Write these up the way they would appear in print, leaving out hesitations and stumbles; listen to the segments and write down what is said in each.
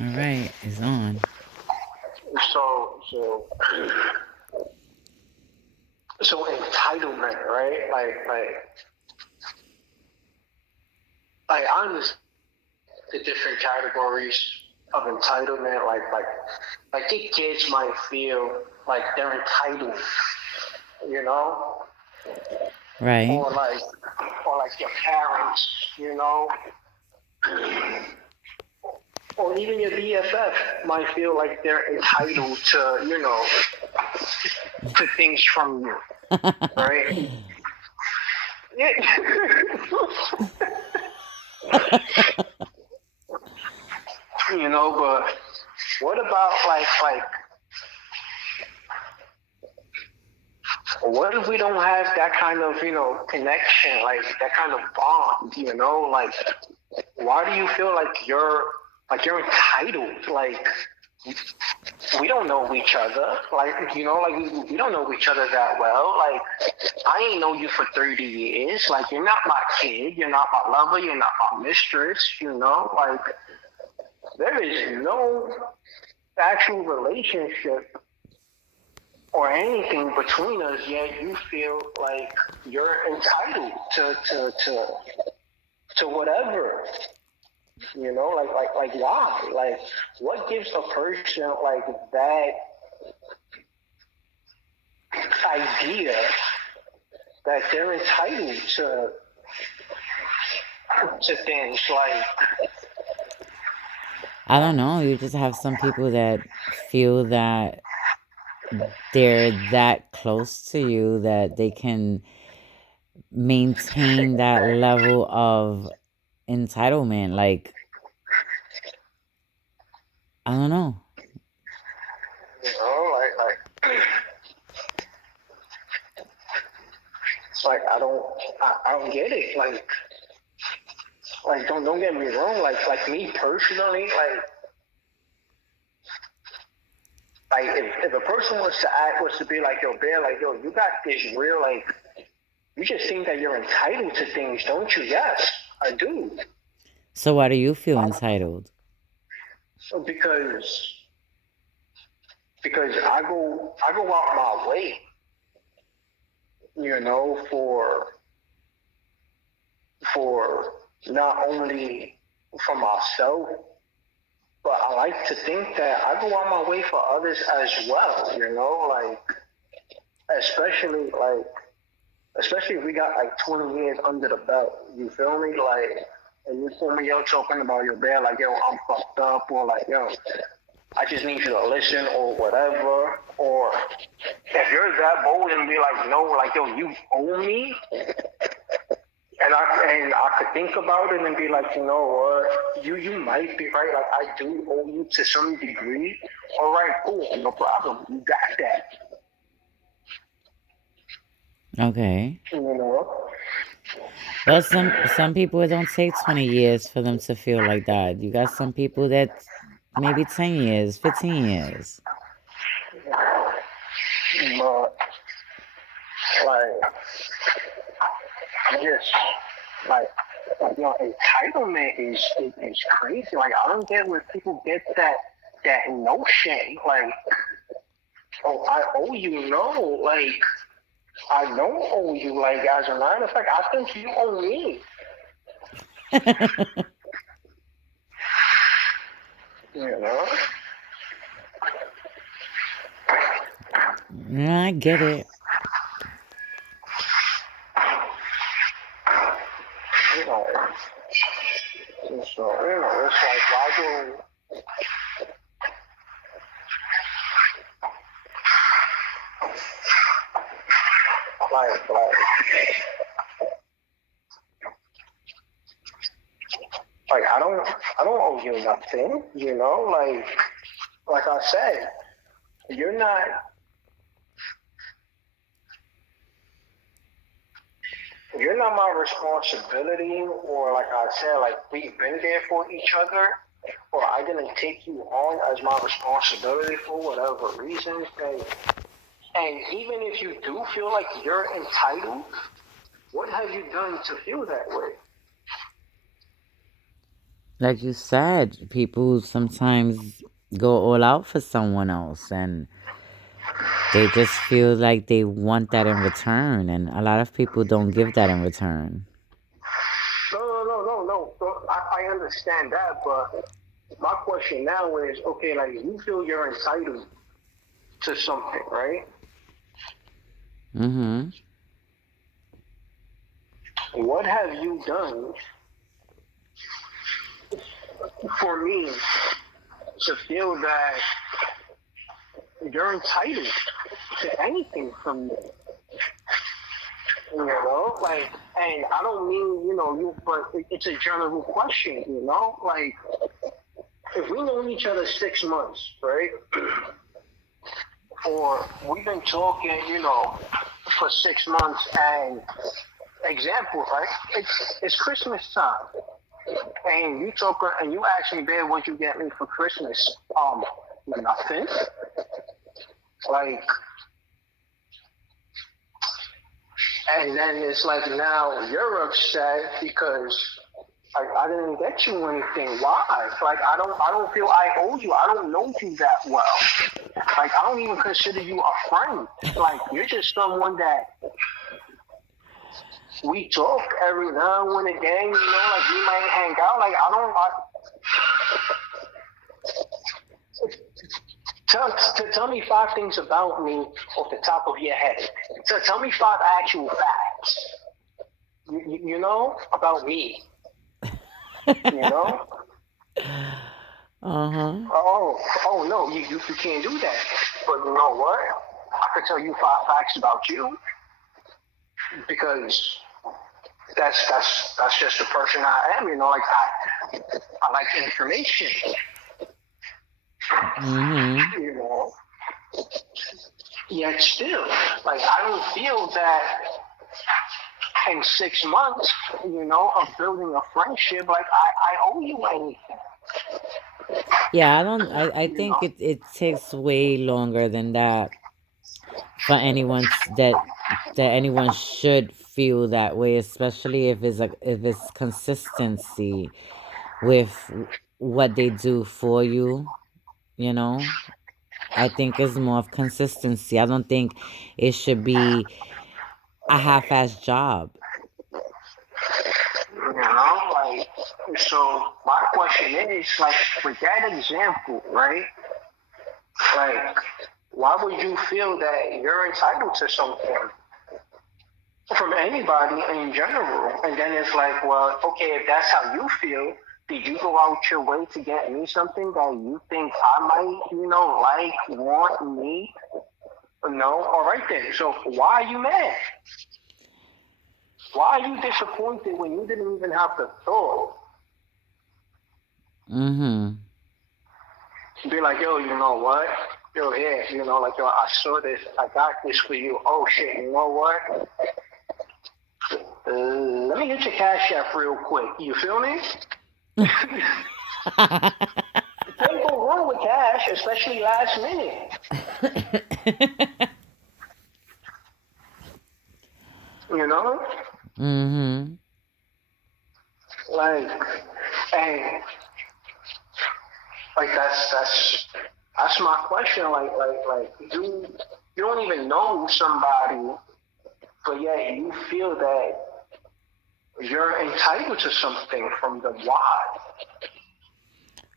All right, it's on. So so entitlement, right? Like I understand the different categories of entitlement. Like the kids might feel like they're entitled, you know, Right. or like your parents, you know, or even your BFF might feel like they're entitled to, to things from you, right? Yeah. But what about what if we don't have that kind of connection, like that kind of bond, like why do you feel like you're entitled? Like we don't know each other. Like we don't know each other that well. Like I ain't know you for 30 years. Like you're not my kid. You're not my lover. You're not my mistress. Like there is no actual relationship or anything between us. Yet you feel like you're entitled to whatever. Like why? Like what gives a person like that idea that they're entitled to things like I don't know. You just have some people that feel that they're that close to you that they can maintain that level of entitlement. Like, I don't know. like it's like I don't get it. Like don't get me wrong. Like me personally, like if a person was to be like yo bear, like yo you got this real like you just think that you're entitled to things, don't you? Yes, I do. So why do you feel entitled? So because I go out my way, for not only for myself, but I like to think that I go out my way for others as well. Especially like especially if we got like 20 years under the belt. You feel me? Like, and you feel me, yo, talking about your bad, like, yo, I'm fucked up, or like, yo, I just need you to listen, or whatever. Or if you're that bold and be like, no, like, yo, you owe me, and I could think about it and be like, you know what, you might be right. Like, I do owe you to some degree. All right, cool, no problem. You got that. Okay. You know. Well, some people it don't take 20 years for them to feel like that. You got some people that maybe 10 years, 15 years. But like, I just like entitlement is crazy. Like I don't get where people get that notion. Like, oh, I owe you. No, like I don't owe you. Like as a matter of fact, I think you owe me. You know, Yeah, I get it. you know. So it's like why do like I don't owe you nothing. Like I said, you're not you're not my responsibility, or like I said, like we've been there for each other, or I didn't take you on as my responsibility for whatever reasons. And even if you do feel like you're entitled, what have you done to feel that way? Like you said, people sometimes go all out for someone else and they just feel like they want that in return. And a lot of people don't give that in return. No. So I understand that, but my question now is, okay, like you feel you're entitled to something, right? Mm-hmm. What have you done for me to feel that you're entitled to anything from me? You know, like, and I don't mean, you, but it's a general question, like, if we know each other 6 months, right? Or we've been talking, for 6 months, and example, right? It's Christmas time, and you talk and you ask me, babe, what you get me for Christmas? Nothing. Like, and then it's like now you're upset because I didn't get you anything. Why? Like I don't feel I owe you. I don't know you that well. Like I don't even consider you a friend. Like you're just someone that we talk every now and again. Like we might hang out. Like I don't. Tell me 5 things about me off the top of your head. So tell me 5 actual facts. About me. You know. Uh-huh. Oh no, you can't do that. But you know what? I could tell you 5 facts about you because that's just the person I am. Like I like information. Mm-hmm. You know. Yet still, like I don't feel that in 6 months, of building a friendship, like I owe you anything. Yeah, I You think know. it takes way longer than that for that anyone should feel that way, especially if it's consistency with what they do for you, you know? I think it's more of consistency. I don't think it should be a half-ass job. Like so. My question is, like, with that example, right? Like, why would you feel that you're entitled to something from anybody in general? And then it's like, well, okay, if that's how you feel, did you go out your way to get me something that you think I might, like, want, need? No? All right then. So why are you mad? Why are you disappointed when you didn't even have the thought? Mm-hmm. Be like, yo, you know what? Yo, yeah, like, yo, I saw this. I got this for you. Oh, shit, you know what? Let me get your cash app real quick. You feel me? Can't go wrong with cash, especially last minute. You know, Mm-hmm. like, and like that's my question. Like you don't even know somebody, but yet you feel that you're entitled to something from them. Why?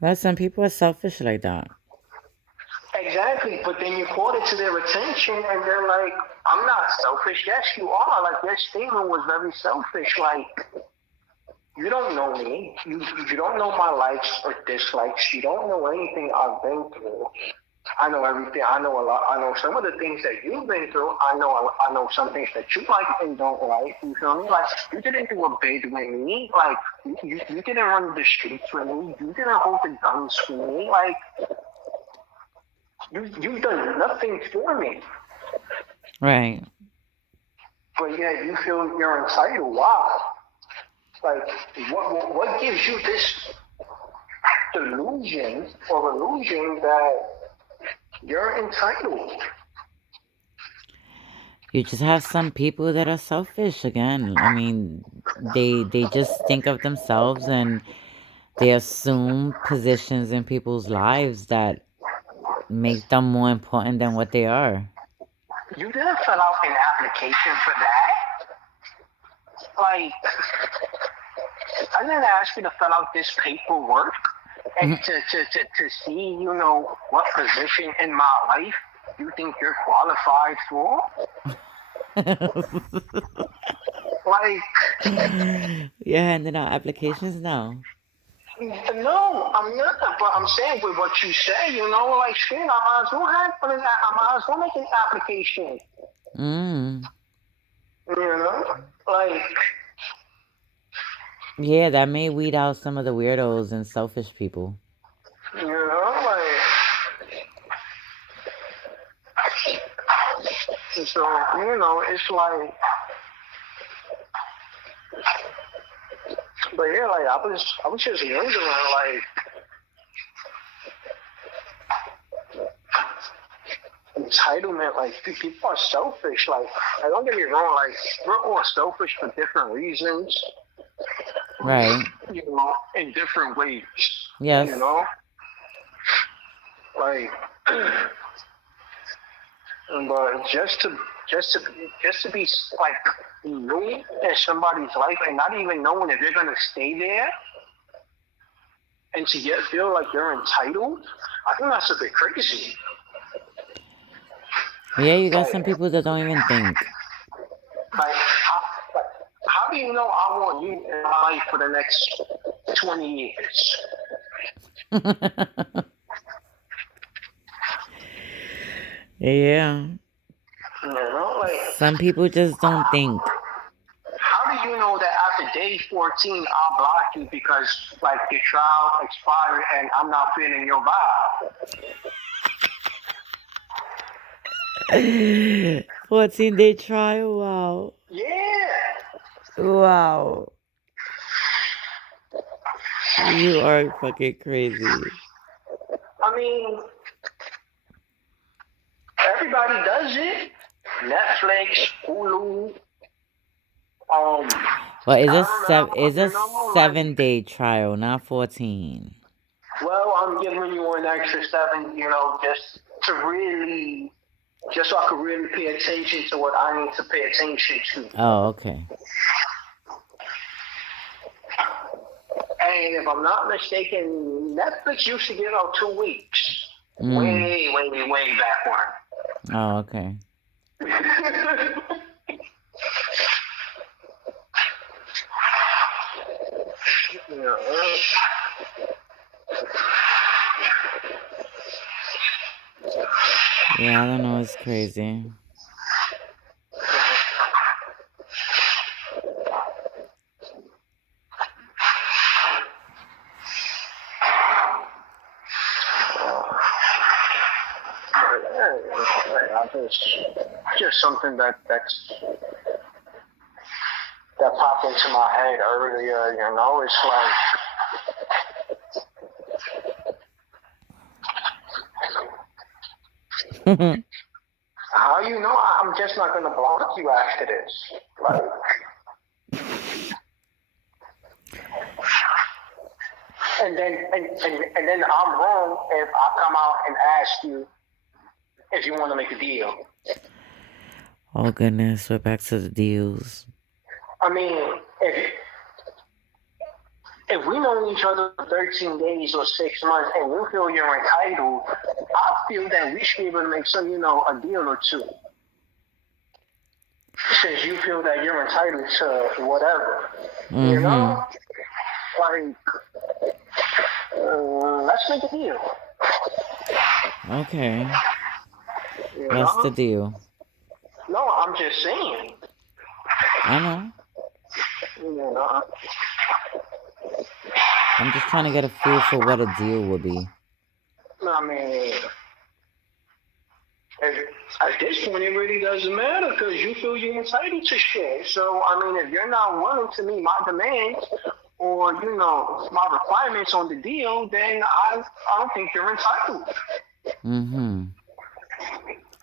Well, some people are selfish like that. Exactly, but then you call it to their attention, and they're like, "I'm not selfish." Yes, you are. Like your statement was very selfish. Like you don't know me. You don't know my likes or dislikes. You don't know anything I've been through. I know everything. I know a lot. I know some of the things that you've been through. I know some things that you like and don't like. You feel me? Like you didn't do a bid with me. Like you didn't run the streets with me. You didn't hold the guns for me. Like you've done nothing for me. Right. But yet you feel you're entitled. Why? Like what gives you this delusion or illusion that you're entitled? You just have some people that are selfish again. I mean, they just think of themselves and they assume positions in people's lives that make them more important than what they are. You didn't fill out an application for that. Like, I didn't ask you to fill out this paperwork and to see, what position in my life you think you're qualified for. Like, You're handing out applications now. no, I'm not. But I'm saying with what you say, like, shit, I might as well I might as well make an application. Mm. Like, Yeah, that may weed out some of the weirdos and selfish people. like, so, it's like, but yeah, like, I was just wondering, like, entitlement, like, people are selfish. Like, don't get me wrong, like, we're all selfish for different reasons, Right. in different ways. Yes. Like, but just to be like new in somebody's life and not even knowing if they're gonna stay there, and to yet feel like you're entitled, I think that's a bit crazy. Yeah, you got some people that don't even think. Like, how do you know I want you in my life for the next 20 years? Yeah. Like, Some people just don't think. how do you know that after day 14 I'll block you because, like, your trial expired and I'm not feeling your vibe? 14-day trial. Wow. Yeah. Wow. You are fucking crazy. I mean, everybody does it. Netflix, Hulu. Well, it's a 7-day trial, not 14. Well, I'm giving you an extra 7, just so I could really pay attention to what I need to pay attention to. Oh, okay. And if I'm not mistaken, Netflix used to give out 2 weeks. Way back when. Oh, okay. Yeah, I don't know. It's crazy. Just something that popped into my head earlier. It's like, how I'm just not gonna block you after this? Like, and then I'm wrong if I come out and ask you if you want to make a deal. Oh goodness, we're back to the deals. I mean, if we know each other for 13 days or 6 months and you feel you're entitled, I feel that we should be able to make some, a deal or two. Since you feel that you're entitled to whatever. Like, let's make a deal. Okay. What's the deal? No, I'm just saying. I know. I'm just trying to get a feel for what a deal would be. I mean, at this point, it really doesn't matter because you feel you're entitled to shit. So, I mean, if you're not willing to meet my demands or, my requirements on the deal, then I don't think you're entitled.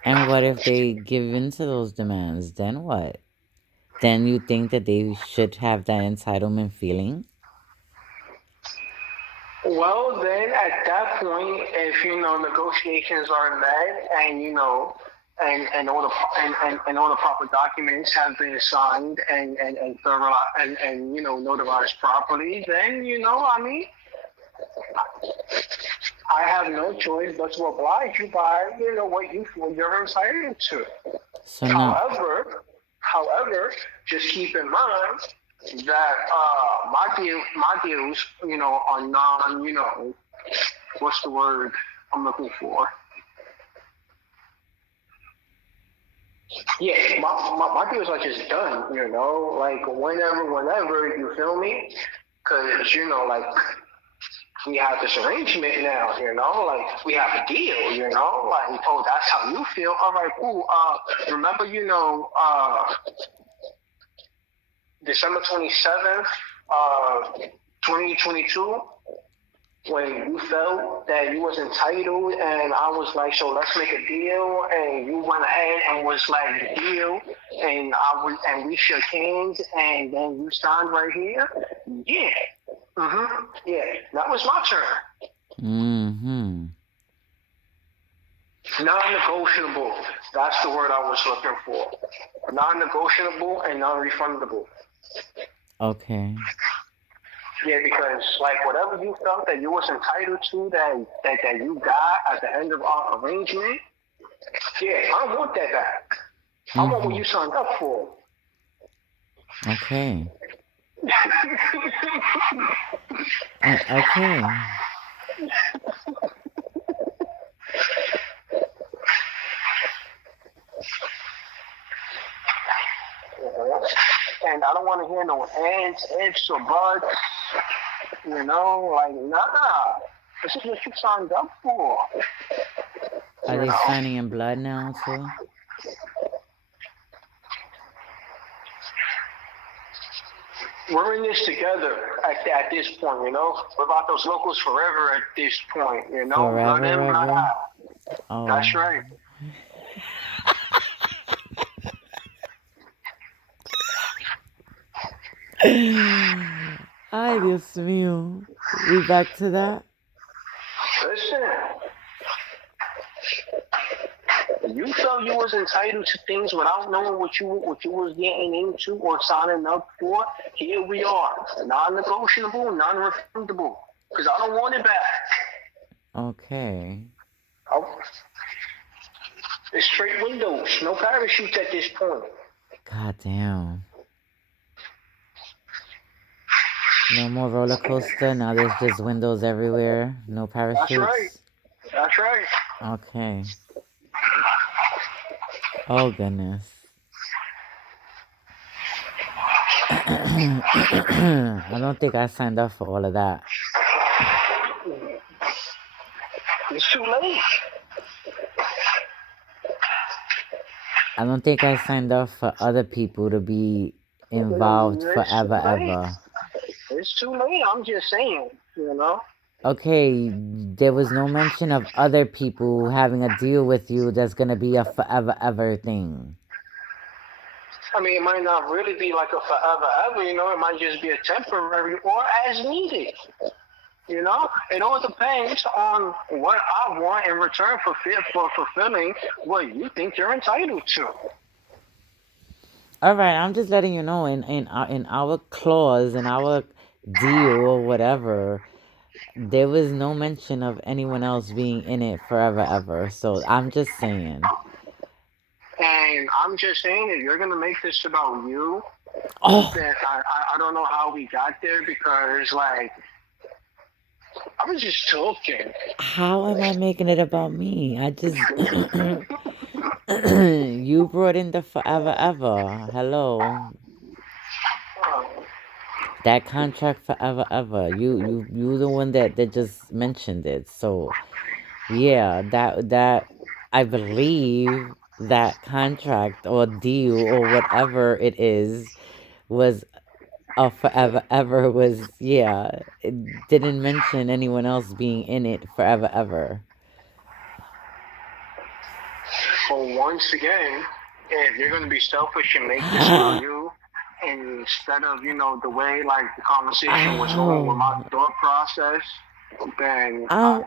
And what if they give in to those demands? Then what? Then you think that they should have that entitlement feeling? Well, then at that point, if negotiations are met, and and all the and all the proper documents have been signed and thorough and notarized properly, then I mean, I have no choice but to oblige you by what you feel you're entitled to. So now, However, just keep in mind that my deals, are non, what's the word I'm looking for? Yeah, my deals are just done, like whenever, you feel me? Because, like, we have this arrangement now, like we have a deal, like, oh, that's how you feel. All right, cool. Remember, December 27th, 2022, when you felt that you was entitled, and I was like, so let's make a deal, and you went ahead and was like, deal, and we shook hands, and then you signed right here. Yeah. Yeah, that was my turn. mm-hmm. Non-negotiable. That's the word I was looking for. Non-negotiable and non-refundable. Okay. Yeah, because like whatever you felt that you was entitled to, that you got at the end of our arrangement, yeah, I want that back. I want what Mm-hmm. you signed up for. Okay. Okay. And I don't want to hear no ands, ifs, or buts. Like, nah. This is what you signed up for. Are You they know, signing in blood now too? we're in this together at this point. We're about those locals forever at this point. Blood in, Forever, blood ever? out. Oh. That's right. Ay, Dios mío. We back to that? Listen, you felt you was entitled to things without knowing what you was getting into or signing up for. Here we are, non-negotiable, non-refundable. Because I don't want it back. Okay. Oh, it's straight windows, no parachutes at this point. God damn. No more roller coaster. Now there's just windows everywhere. No parachutes. That's right. That's right. Okay. Oh goodness. I don't think I signed up for all of that. It's too late. I don't think I signed up for other people to be involved forever, ever. It's too late. I'm just saying, Okay, there was no mention of other people having a deal with you that's gonna be a forever, ever thing. I mean, it might not really be like a forever ever, it might just be a temporary or as needed. It all depends on what I want in return for fulfilling what you think you're entitled to. All right, I'm just letting you know in our clause, in our deal or whatever, there was no mention of anyone else being in it forever, ever. So I'm just saying. And I'm just saying, if you're gonna make this about you, Oh, then I don't know how we got there, because like I was just talking. how am I making it about me? I just you brought in the forever, ever. Hello. That contract forever, ever. You the one that just mentioned it. So yeah, that I believe that contract or deal or whatever it is was a forever, ever. Was, yeah, it didn't mention anyone else being in it forever, ever. But once again, if you're gonna be selfish and make this about you, instead of the way like the conversation was going with my Oh, thought process, then I'm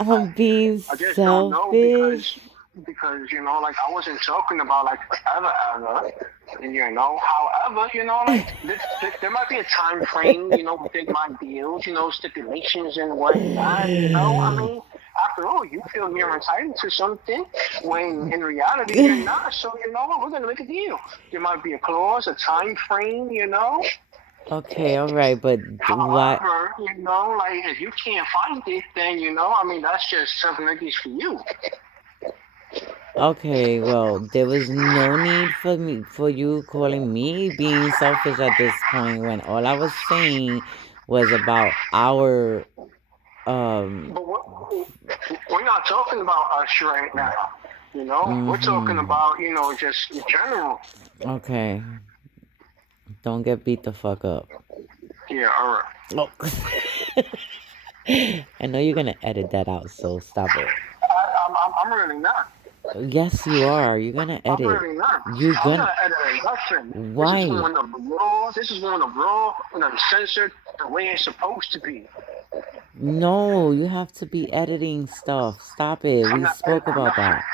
I'm being I just don't know selfish. because like I wasn't talking about like forever ever, and however, like there might be a time frame, within my deals, stipulations and whatnot, I mean, after all, you feel you're entitled to something when in reality you're not. So you know what, we're gonna make a deal. There might be a clause, a time frame. Okay, all right, but what? However, like if you can't find it, then I mean, that's just something that is for you. Okay, well, there was no need for you calling me being selfish at this point when all I was saying was about our um But we're not talking about us right now. We're talking mhm. about just in general. Okay. Don't get beat the fuck up. Yeah, all right. Oh. I know you're gonna edit that out, so stop it. I'm really not. Yes, you are. You're gonna I'm edit. really not. You I'm gonna not editing nothing. This is why? going up raw. This is going up raw and uncensored the way it's supposed to be. No, you have to be editing stuff. Stop it. I'm We not spoke editing about nothing. that.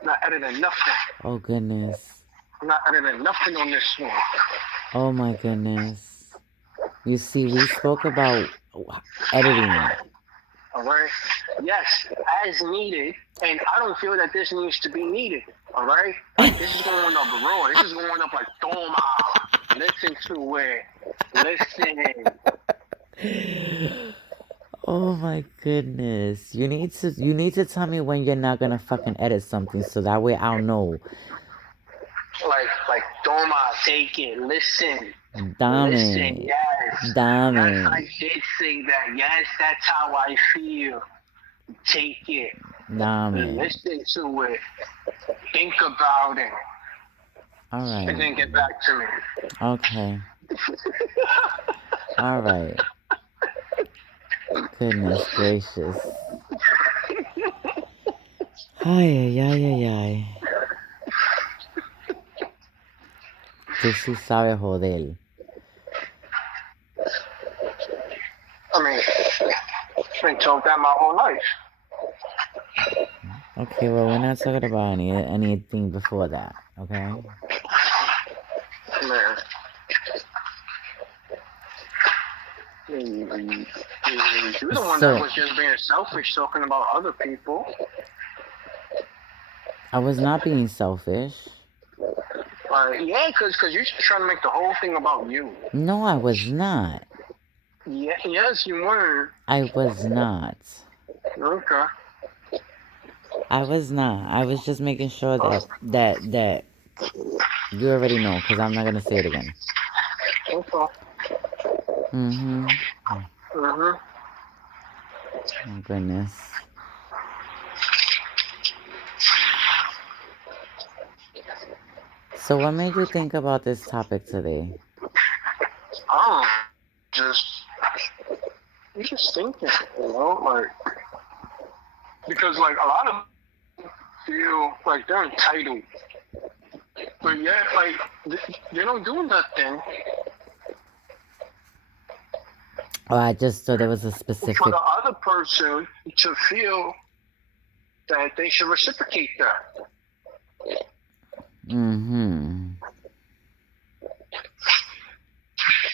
I'm not editing nothing. Oh goodness. I'm not editing nothing on this one. Oh my goodness. You see, we spoke about editing. All right. Yes, as needed, and I don't feel that this needs to be needed. All right. Like this is going up the road. This is going up like Toma. Listen to it. Listen. Oh my goodness. You need to tell me when you're not gonna fucking edit something so that way I'll know. Like Toma, take it. Listen. Listen. Dame. Yes. Yes, I Dame. did say that. Yes, that's how I feel. Take it. Dame. Listen to it. Think about it. And Alright. then get back to me. Okay. Alright. Goodness gracious. Ay, ay, ay, ay, ay. Tú sí sabes joder. I mean, I've been told that my whole life. Okay, well, we're not talking about anything before that, okay? Man. You're the one that So, was just being selfish, talking about other people. I was not being selfish. Yeah, because you're just trying to make the whole thing about you. No, I was not. Yeah, yes, you were. I was not. Okay. I was not. I was just making sure that you already know, because I'm not going to say it again. Okay. Mm-hmm. Mhm. Oh, goodness. So what made you think about this topic today? Oh, just you're just thinking, like because like a lot of people feel like they're entitled, but yet like they don't do nothing Oh, I just thought there was a for specific... the other person to feel that they should reciprocate that. Mm-hmm.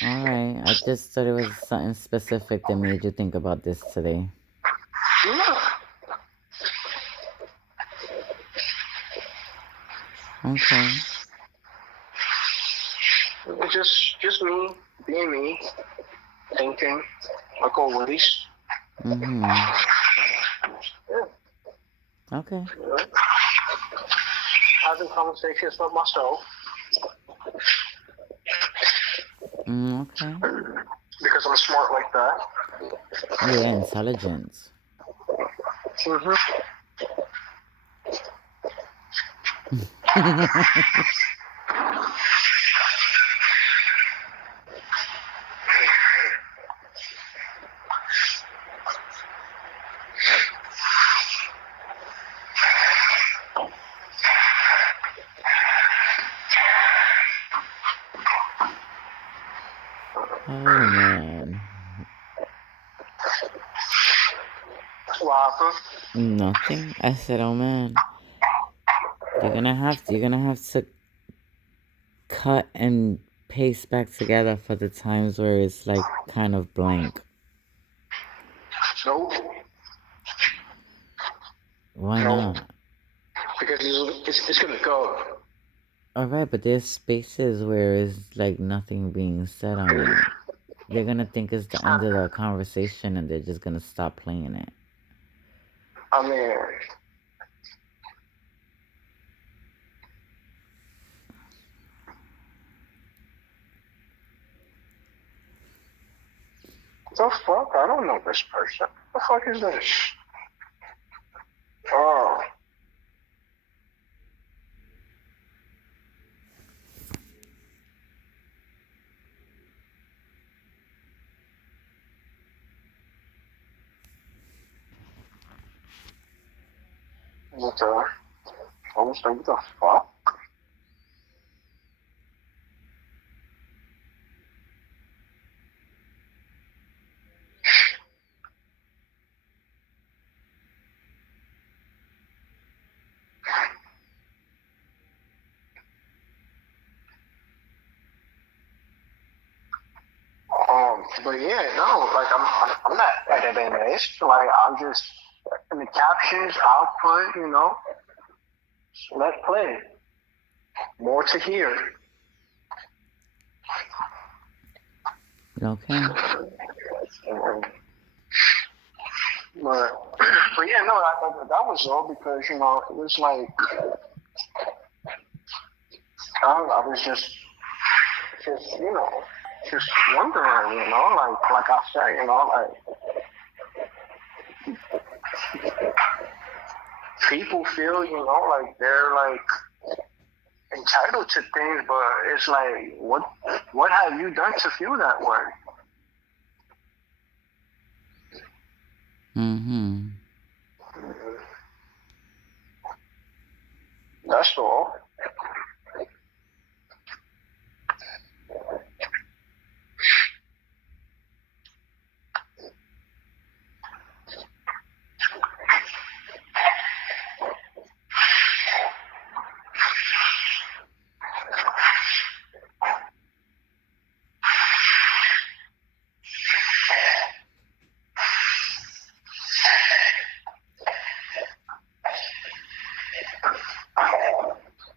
All right. I just thought it was something specific that made you think about this today. Yeah. Okay. It's just me being me, thinking like always. Mm-hmm. Yeah. Okay. Having conversations with myself Okay. because I'm smart like that. Yeah, intelligence. Mhm. Oh man. What happened? Nothing. I said, oh man, you're gonna have to cut and paste back together for the times where it's like kind of blank. Nope. Why Nope. not? Because it's gonna go. Alright, but there's spaces where it's like nothing being said on it. They're gonna think it's the end of the conversation and they're just gonna stop playing it. I mean, the fuck? I don't know this person. The fuck is this? Oh. Okay. I was like, what the fuck? But yeah, no, like I'm not editing this. Like I'm just in the captions I'll put, let play. More to hear. Okay. But yeah, no, that was all because it was like I was just just wondering, like I said, like people feel, like they're like entitled to things, but it's like what have you done to feel that way? Mm-hmm. That's all.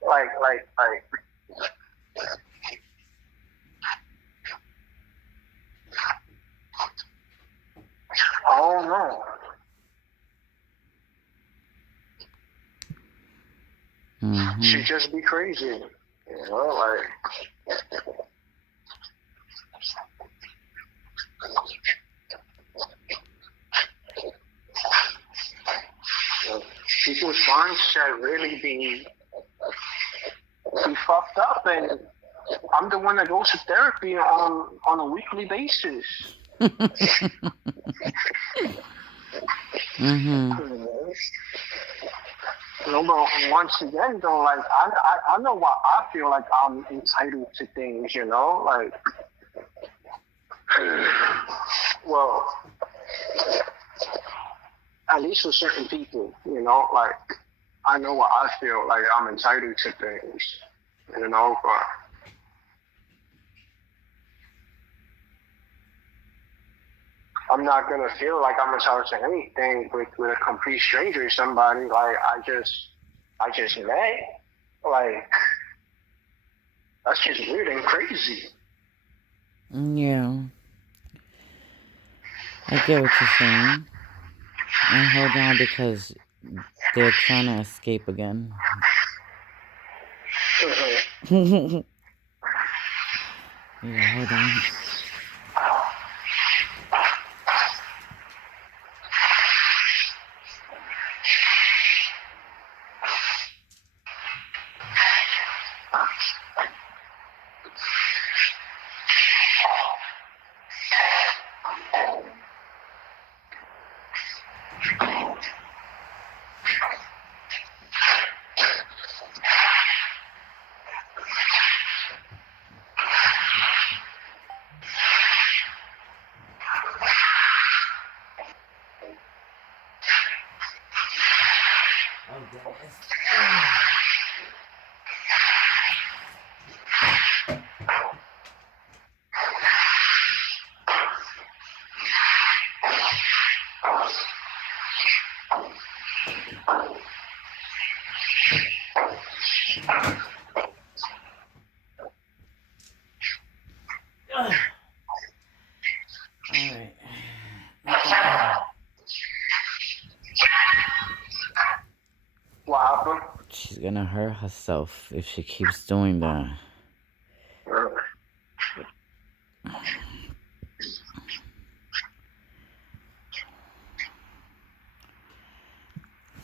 Like I don't know. Mm-hmm. She just be crazy, like. People's mindset really be fucked up, and I'm the one that goes to therapy on a weekly basis. Mm-hmm. But once again, though, like I know what I feel like I'm entitled to things, like well, at least for certain people, like I know what I feel like I'm entitled to things, but I'm not gonna feel like I'm entitled to anything with a complete stranger, somebody like I just met. Like that's just weird and crazy. Yeah. I get what you're saying. And hold on because they're trying to escape again. Yeah, hold on. Alright. What happened? She's gonna hurt herself if she keeps doing that.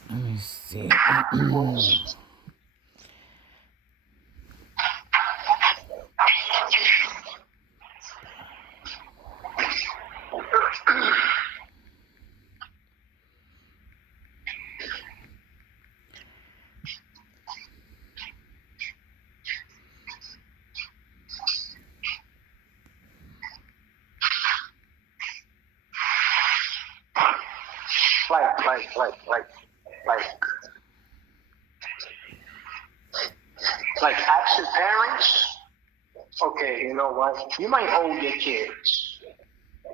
Let me see. Like, like absent parents. Okay, you know what? You might owe your kids.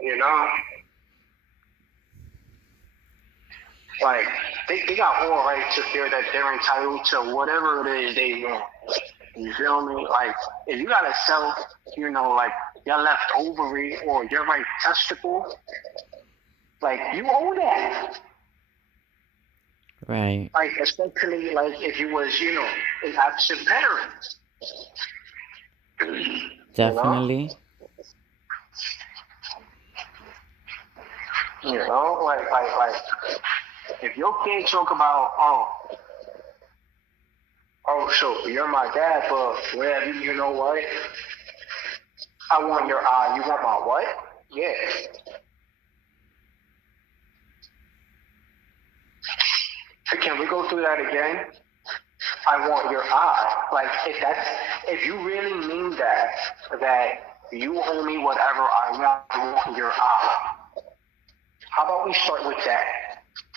You know, like they got all right to feel that they're entitled to whatever it is they want. You feel me? Like if you got a self, you know, like your left ovary or your right testicle, like you owe that. Right. Like especially like if you was, you know, an absent parent. Definitely. You know, like if your kid talk about, so you're my dad, but whatever, you know what? I want your eye. You want my what? Yeah. Can we go through that again? I want your eye. Like if you really mean that you owe me whatever I want your eye. How about we start with that?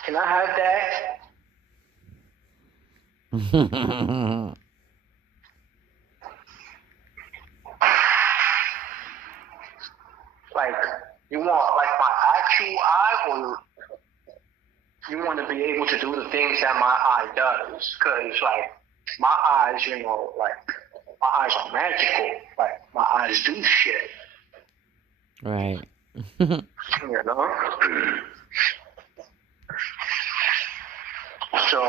Can I have that? Like you want like my actual eye, or you want to be able to do the things that my eye does? Because like my eyes, you know, like my eyes are magical. Like my eyes do shit. Right. You know. So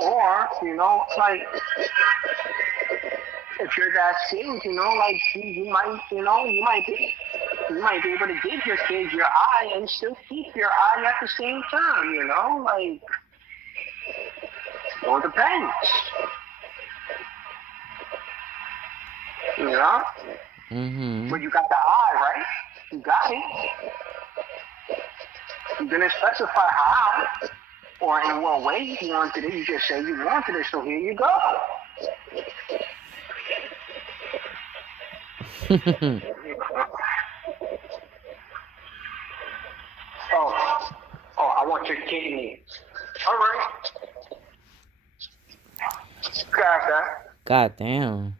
or, you know, like if you're that stage, you know, like you might, you know, you might be able to give your kid your eye and still keep your eye at the same time, you know, like it all depends. You know? But you got the eye, right? You got it. You didn't specify how or in what way you wanted it. You just said you wanted it, so here you go. I want your kidney. All right. Got that. God damn.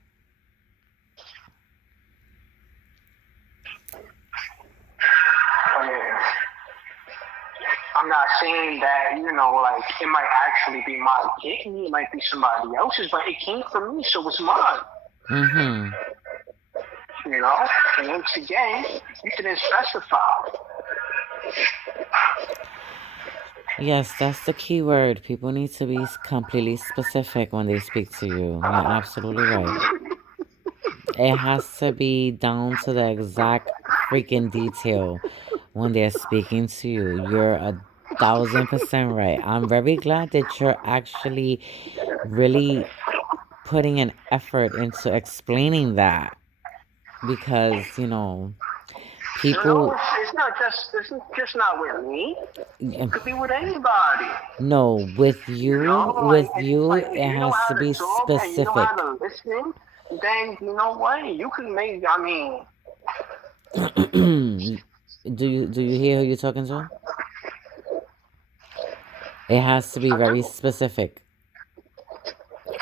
I mean, I'm not saying that, you know, like it might actually be my kidney, it might be somebody else's, but it came from me, so it's mine. You know, and once again, you didn't specify. Yes, that's the key word. People need to be completely specific when they speak to you. You're absolutely right. It has to be down to the exact freaking detail when they're speaking to you. You're 1,000% right. I'm very glad that you're actually really putting an effort into explaining that because, you know, people. No, it's just not with me. It could be with anybody. No, with You you, know, with you, like it if you know has how to to be talk and you know how specific. to listen, then you know what? You can make, I mean, Do you hear who you're talking to? It has to be I very do. specific.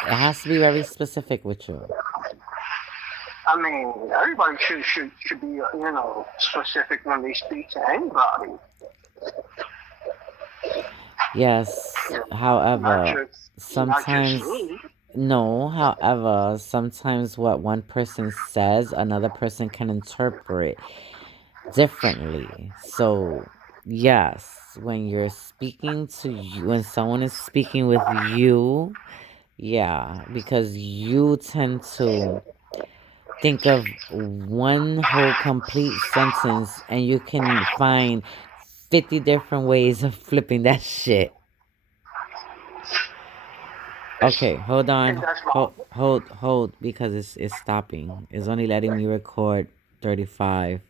It has to be very specific with you. I mean, everybody should be specific when they speak to anybody. Yes. You know, not However, just sometimes me. no. However, sometimes what one person says, another person can interpret differently. So, yes, when you're speaking to you, when someone is speaking with you, yeah, because you tend to think of one whole complete sentence and you can find 50 different ways of flipping that shit. It's, Okay, hold and on. that's Hold wrong. hold hold because it's stopping. It's only letting me record 35.